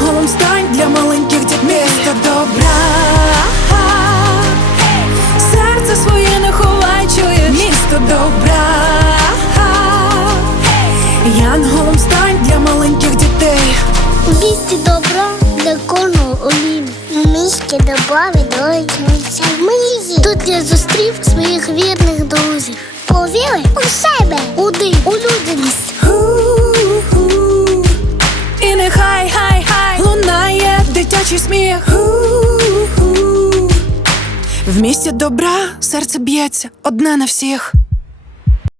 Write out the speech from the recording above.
Янголом стань для маленьких дітей місто добра. Серце своє не ховай, чуєш місто добра. Янголом стань для маленьких дітей. У місті добра для кожного олім. У місті добра відроджується мрії. Тут я зустрів своїх вірних друзів. Повіри у себе, у дим, у людяність. Дитячий сміх. Ху-ху. В місті добра серце б'ється одне на всіх.